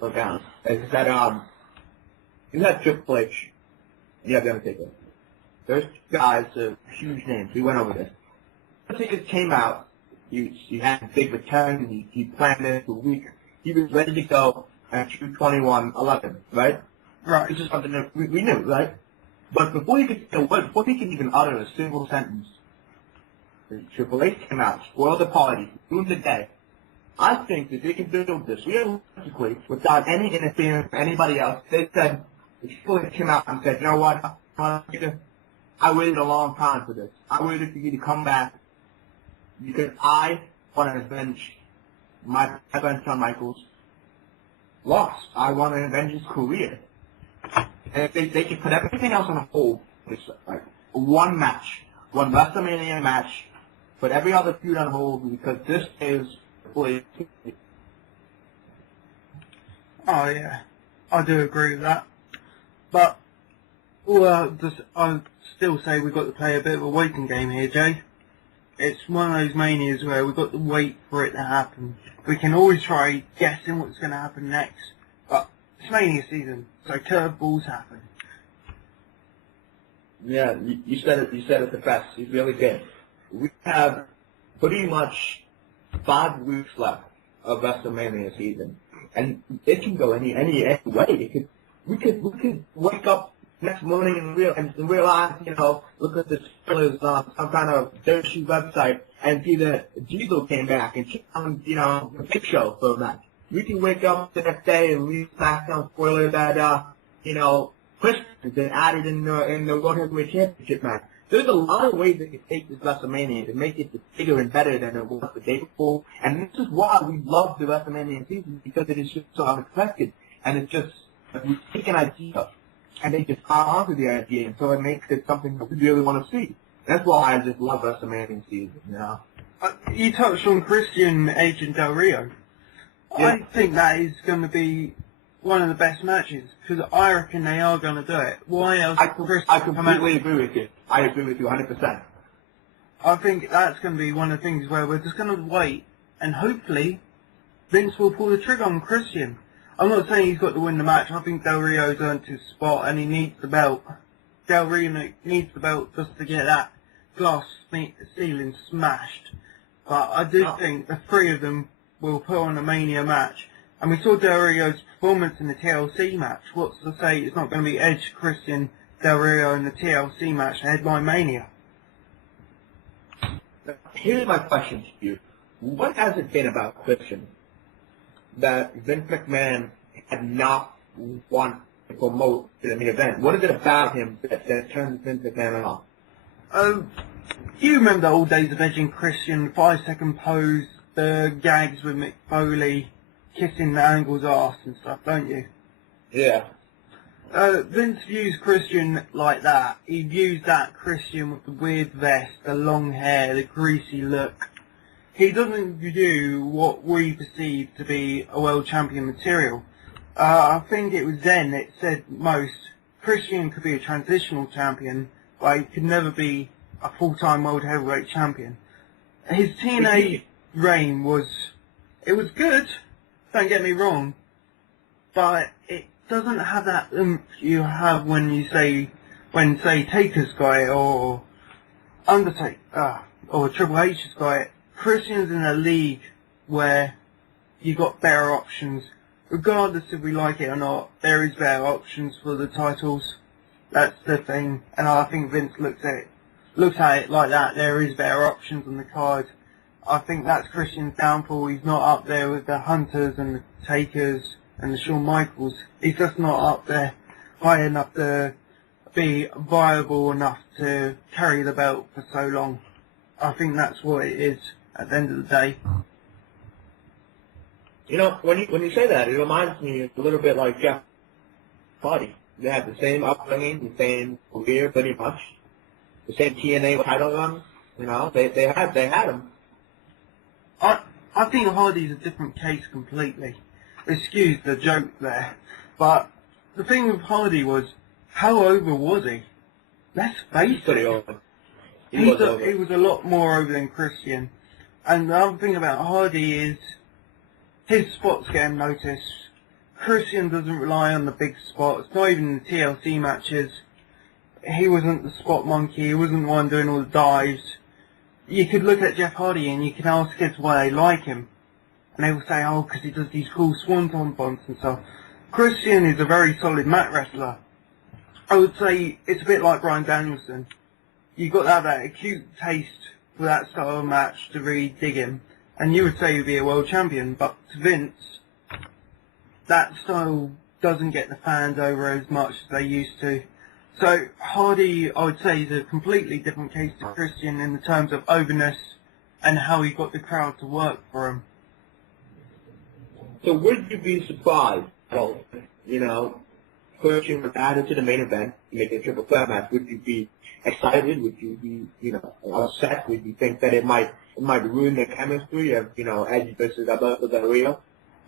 go down is that you had Triple H, you have The Undertaker. There's guys, huge names. We went over this. Undertaker came out. He had a big return. He planned it for a week. He was ready to go at 221.11, right? Right. This is something that we knew, right? But before he could even utter a single sentence, Triple H came out, spoiled the party, ruined the day. I think that they can build this realistically without any interference from anybody else. They said, Triple H came out and said, you know what, I waited a long time for this. I waited for you to come back because I want to avenge my friend Shawn Michaels loss. I want to avenge his career. And if they could put everything else on hold, it's like one match, one WrestleMania match, put every other feud on hold because this is fully. Oh yeah, I do agree with that. But I'll still say we've got to play a bit of a waiting game here, Jay. It's one of those manias where we've got to wait for it to happen. We can always try guessing what's going to happen next, but it's Mania season, so curveballs happen. Yeah, you said it. You said it the best. You really did. We have pretty much 5 weeks left of WrestleMania season, and it can go any way. We could wake up next morning and realize, look at the spoilers on some kind of dirt sheet website and see that Diesel came back and challenged, the Big Show for a match. We can wake up the next day and read SmackDown spoiler that, Chris has been added in the World Heavyweight Championship match. There's a lot of ways they can take this WrestleMania to make it bigger and better than it was the day before. And this is why we love the WrestleMania season, because it is just so unexpected. And it's just, we take an idea and they just pile onto the idea, and so it makes it something that we really want to see. That's why I just love WrestleMania season, You touched on Christian, Edge, and Del Rio. Yeah. I think that is going to be one of the best matches, because I reckon they are going to do it. Why else would Christian I come out? completely agree with you. I agree with you 100%. I think that's going to be one of the things where we're just going to wait, and hopefully Vince will pull the trigger on Christian. I'm not saying he's got to win the match. I think Del Rio's earned his spot and he needs the belt. Del Rio needs the belt just to get that glass ceiling smashed. But I do think the 3 of them will put on a Mania match. And we saw Del Rio's performance in the TLC match. What's to say it's not going to be Edge, Christian, Del Rio in the TLC match headline Mania? Here's my question to you. What has it been about Christian that Vince McMahon had not wanted to promote in the event? What is it about him that turns Vince McMahon off? You remember the old days of Edge and Christian, 5-second pose, the gags with Mick Foley, kissing the Angle's ass and stuff, don't you? Yeah. Vince views Christian like that. He views that Christian with the weird vest, the long hair, the greasy look. He doesn't view what we perceive to be a world champion material. I think it was then it said most, Christian could be a transitional champion, but he could never be a full-time world heavyweight champion. His TNA reign was good, don't get me wrong, but it doesn't have that oomph you have when say Taker's got it, or Undertaker, or Triple H's got it. Christian's in a league where you got better options. Regardless if we like it or not, there is better options for the titles. That's the thing, and I think Vince looks at it like that. There is better options on the card. I think that's Christian's downfall. He's not up there with the Hunters and the Takers and the Shawn Michaels. He's just not up there high enough to be viable enough to carry the belt for so long. I think that's what it is at the end of the day. When you say that, it reminds me a little bit like Jeff Hardy. They had the same upbringing, the same career, pretty much, the same TNA title run. They had him. I think Hardy's a different case completely. Excuse the joke there, but the thing with Hardy was, how over was he? Let's face it. He was a lot more over than Christian. And the other thing about Hardy is his spots get him noticed. Christian doesn't rely on the big spots, not even the TLC matches. He wasn't the spot monkey, he wasn't the one doing all the dives. You could look at Jeff Hardy and you can ask kids why they like him. And they will say, oh, because he does these cool swanton bombs and stuff. Christian is a very solid mat wrestler. I would say it's a bit like Bryan Danielson. You've got to have that acute taste for that style of match to really dig him. And you would say he'd be a world champion, but to Vince, that style doesn't get the fans over as much as they used to. So Hardy, I would say, is a completely different case to Christian in the terms of overness and how he got the crowd to work for him. So would you be surprised, Christian was added to the main event, making a triple threat match? Would you be excited? Would you be, upset? Would you think that it might ruin the chemistry of, Edge versus Alberto Del Rio?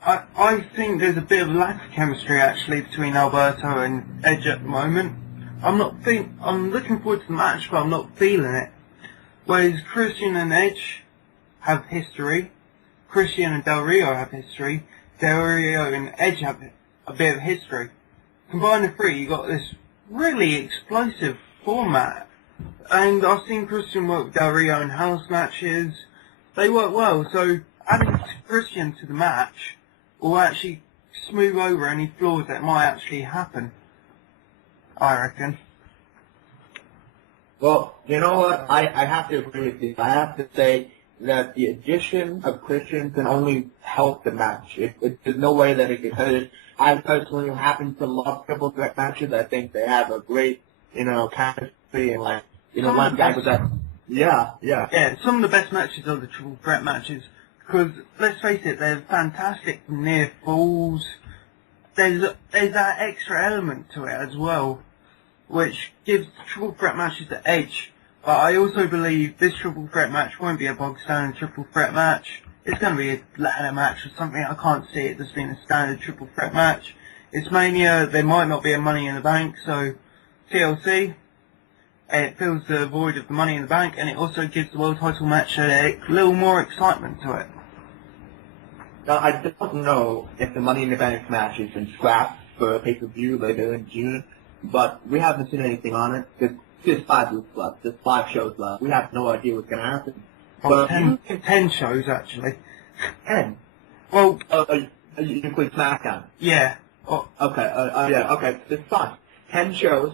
I think there's a bit of lack of chemistry actually between Alberto and Edge at the moment. I'm looking forward to the match, but I'm not feeling it. Whereas Christian and Edge have history, Christian and Del Rio have history, Del Rio and Edge have a bit of history. Combine the three, you got this really explosive format. And I've seen Christian work with Del Rio in house matches. They work well, so adding Christian to the match will actually smooth over any flaws that might actually happen, I reckon. Well, you know what? I have to agree with you. I have to say that the addition of Christian can only help the match. There's no way that it can hurt it. I personally happen to love triple threat matches. I think they have a great, chemistry and one guy was that. Yeah. Yeah, some of the best matches are the triple threat matches. Because, let's face it, they're fantastic near falls. There's that extra element to it as well, which gives triple threat matches the edge. But I also believe this triple threat match won't be a bog standard triple threat match. It's going to be a ladder match or something. I can't see it as being a standard triple threat match. It's Mania, there might not be a Money in the Bank, so TLC, it fills the void of the Money in the Bank, and it also gives the world title match a little more excitement to it. Now, I don't know if the Money in the Bank match has been scrapped for a pay-per-view later in June, but we haven't seen anything on it. There's 5 weeks left. There's 5 shows left. We have no idea what's going to happen. Well, 10 shows, actually. 10? Well, you include SmackDown? Yeah. Okay, okay. It's fine. 10 shows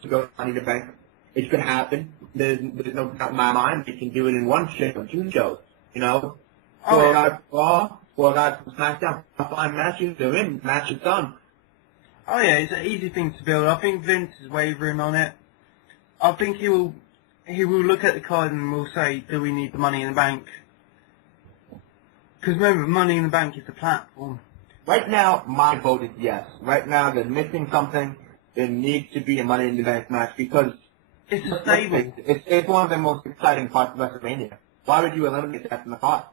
to go to Money in the Bank. It could happen. There's no doubt in my mind they can do it in 1 show or 2 shows. 4 guys Raw, 4 guys from SmackDown. 5 matches, they're in. Match is done. Oh yeah, it's an easy thing to build. I think Vince is wavering on it. I think he will look at the card and will say, do we need the Money in the Bank? Because remember, Money in the Bank is the platform. Right now, my vote is yes. Right now, they're missing something. There needs to be a Money in the Bank match because it's a stable. It's one of the most exciting parts of WrestleMania. Why would you eliminate that from the card?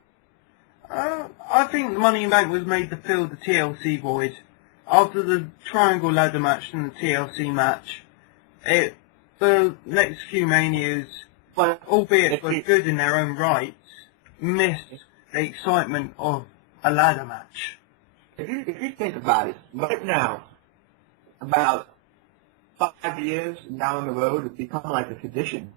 I think the Money in the Bank was made to fill the TLC void. After the Triangle Ladder match and the TLC match, the next few Manias, albeit were good in their own rights, missed the excitement of a ladder match. If you think about it, right now, about 5 years down the road, it's become like a tradition.